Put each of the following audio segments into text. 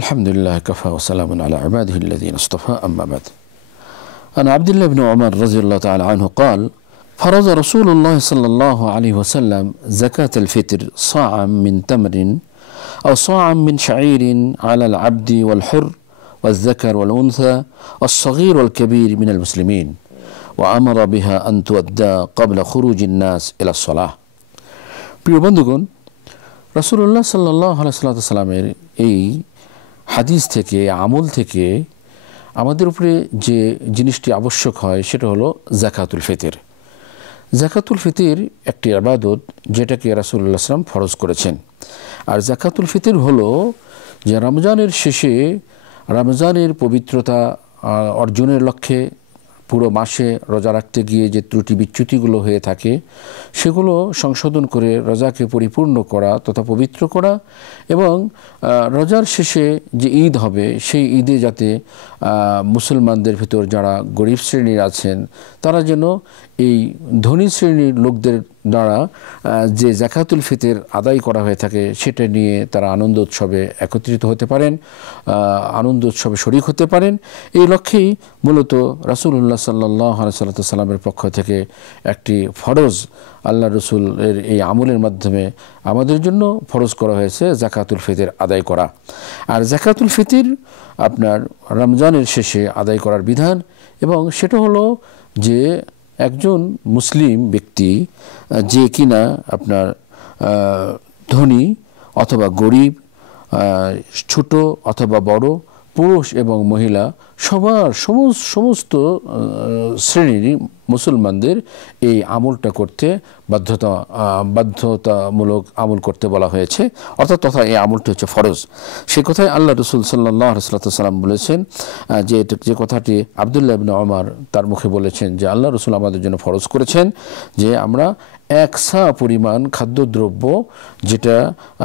الحمد لله كفى وسلام على عباده الذين اصطفى أما بعد. عن عبد الله بن عمر رضي الله تعالى عنه قال: فرض رسول الله صلى الله عليه وسلم زكاة الفطر صاعا من تمر أو صاعا من شعير على العبد والحر والذكر والأنثى الصغير والكبير من المسلمين وأمر بها أن تؤدى قبل خروج الناس إلى الصلاة. প্রিয় বন্ধুগণ, রাসূলুল্লাহ সাল্লাল্লাহু আলাইহি ওয়াসাল্লামের এই হাদিস থেকে, আমল থেকে আমাদের উপরে যে জিনিসটি আবশ্যক হয় সেটা হলো যাকাতুল ফিতর। যাকাতুল ফিতর একটি ইবাদত যেটাকে রাসূলুল্লাহ সাল্লাল্লাহু আলাইহি ওয়াসাল্লাম ফরজ করেছেন। আর যাকাতুল ফিতর হলো যে রমজানের শেষে রমজানের পবিত্রতা অর্জনের লক্ষ্যে পুরো মাসে রোজা রাখতে গিয়ে যে ত্রুটি বিচ্যুতিগুলো হয়ে থাকে সেগুলো সংশোধন করে রোজাকে পরিপূর্ণ করা তথা পবিত্র করা, এবং রোজার শেষে যে ঈদ হবে সেই ঈদে যাতে মুসলমানদের ভিতর যারা গরিব শ্রেণীর আছেন তারা যেন এই ধনী শ্রেণীর লোকদের দ্বারা যে যাকাতুল ফিতর আদায় করা হয়ে থাকে সেটা নিয়ে তারা আনন্দ উৎসবে একত্রিত হতে পারেন, আনন্দ উৎসবে শরীক হতে পারেন। এই লক্ষ্যেই মূলত রাসূলুল্লাহ সাল্লাল্লাহু আলাইহি ওয়াসাল্লামের পক্ষ থেকে একটি ফরজ আল্লাহ রসুলের এই আমলের মাধ্যমে আমাদের জন্য ফরজ করা হয়েছে যাকাতুল ফিতর আদায় করা। আর যাকাতুল ফিতর আপনার রমজানের শেষে আদায় করার বিধান, এবং সেটা হলো যে একজন মুসলিম ব্যক্তি যে কিনা আপনার ধনী অথবা গরিব, ছোট অথবা বড়, পুরুষ এবং মহিলা সমস্ত শ্রেণীর মুসলমানদের এই আমলটা করতে বাধ্যতামূলক আমল করতে বলা হয়েছে, অর্থাৎ তথা এই আমলটা হচ্ছে ফরজ। সে কথায় আল্লাহ রসুল সাল্লাল্লাহু আলাইহি ওয়াসাল্লাম বলেছেন যে কথাটি আব্দুল্লাহ ইবনে ওমর তার মুখে বলেছেন যে আল্লাহ রসুল আমাদের জন্য ফরজ করেছেন যে আমরা এক সা পরিমাণ খাদ্যদ্রব্য, যেটা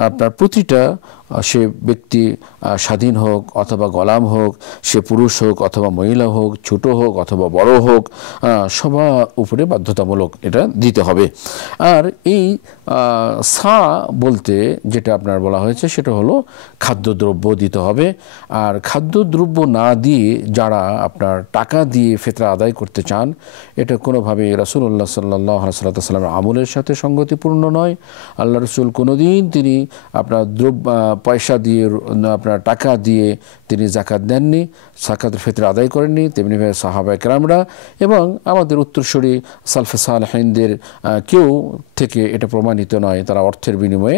আপনার প্রতিটা সে ব্যক্তি স্বাধীন হোক অথবা গোলাম হোক, সে পুরুষ হোক অথবা মহিলা হোক, ছোট হোক অথবা বড় হোক, সবার উপরে বাধ্যতামূলক এটা দিতে হবে। আর এই সা বলতে যেটা আপনার বলা হয়েছে সেটা হলো খাদ্যদ্রব্য দিতে হবে। আর খাদ্যদ্রব্য না দিয়ে যারা আপনার টাকা দিয়ে ফিতরা আদায় করতে চান, এটা কোনোভাবে রাসূলুল্লাহ সাল্লাল্লাহু আলাইহি ওয়াসাল্লামের আমলের সাথে সঙ্গতিপূর্ণ নয়। আল্লাহ রসুল কোনোদিন তিনি আপনার পয়সা দিয়ে, আপনার টাকা দিয়ে তিনি যাকাত দেননি, যাকাতুল ফিতর আদায় করেননি। তেমনিভাবে সাহাবায়ে কেরামরা এবং আমাদের উত্তরসূরি সালফে সালেহিনদের কেউ থেকে এটা প্রমাণিত নয় তারা অর্থের বিনিময়ে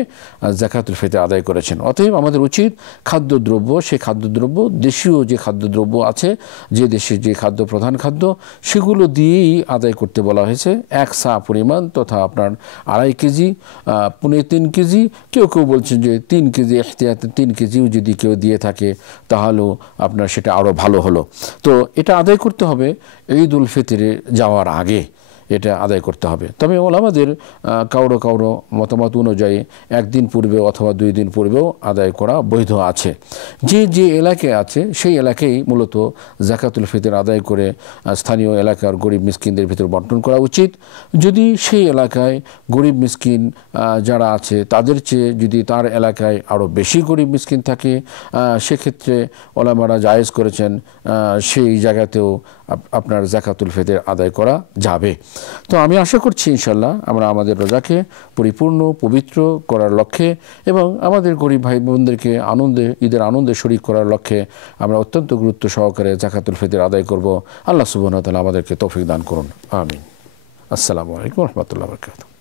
যাকাতুল ফিতর আদায় করেছেন। অতএব আমাদের উচিত খাদ্যদ্রব্য, সেই খাদ্যদ্রব্য দেশীয় যে খাদ্যদ্রব্য আছে, যে দেশের যে খাদ্য প্রধান খাদ্য, সেগুলো দিয়েই আদায় করতে বলা হয়েছে। এক সা পরিমাণ তথা আপনার 2.5 কেজি, 3.25 কেজি, কেউ বলছেন যে 3 কেজি, এহতিয়াতে 3 কেজিও যদি কেউ দিয়ে থাকে তাহলেও আপনার সেটা আরও ভালো হলো। তো এটা আদায় করতে হবে ঈদুল ফিতরে যাওয়ার আগে, এটা আদায় করতে হবে। তবে ওলামাদের কারো মতামত অনুযায়ী 1 দিন পূর্বে অথবা 2 দিন পূর্বেও আদায় করা বৈধ আছে। যে এলাকায় আছে সেই এলাকায় মূলত যাকাতুল ফিতর আদায় করে স্থানীয় এলাকার গরিব মিসকিনদের ভিতর বন্টন করা উচিত। যদি সেই এলাকায় গরিব মিসকিন যারা আছে তাদের চেয়ে যদি তার এলাকায় আরও বেশি গরিব মিসকিন থাকে, সেক্ষেত্রে ওলামারা জায়েজ করেছেন সেই জায়গাতেও আপনার যাকাতুল ফিতর আদায় করা যাবে। তো আমি আশা করছি ইনশাল্লাহ আমরা আমাদের রোজাকে পরিপূর্ণ পবিত্র করার লক্ষ্যে এবং আমাদের গরিব ভাই বোনদেরকে ঈদের আনন্দে শরীক করার লক্ষ্যে আমরা অত্যন্ত গুরুত্ব সহকারে যাকাতুল ফিতর আদায় করব। আল্লাহ সুবহানাহু ওয়া তাআলা আমাদেরকে তৌফিক দান করুন। আমিন। আসসালামু আলাইকুম ওয়া রাহমাতুল্লাহি ওয়া বারাকাতুহু।